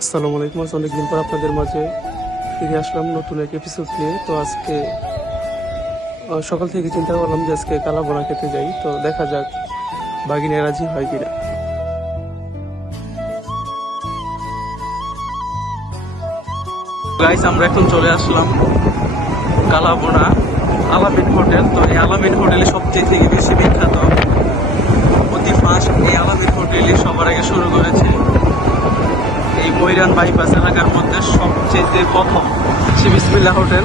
আসসালামু আলাইকুম। অনেকদিন পর আপনাদের মাঝে ফিরে আসলাম নতুন এক এপিসোড নিয়ে। তো আজকে সকাল থেকে চিন্তা করলাম যে আজকে কালা বোনা খেতে যাই। তো দেখা যাক বাগিনে রাজি হয় কিনা। গাইস আমরা এখন চলে আসলাম কালাবোনা আলামিন হোটেল। তো এই আলামিন হোটেলে সবচেয়ে থেকে বেশি বিখ্যাত অতি ফার্স্ট এই আলামিন হোটেলে সবার আগে শুরু করেছে এই ময়রান বাইপাস এলাকার মধ্যে সবচেয়ে প্রথম সে বিসমিল্লা হোটেল।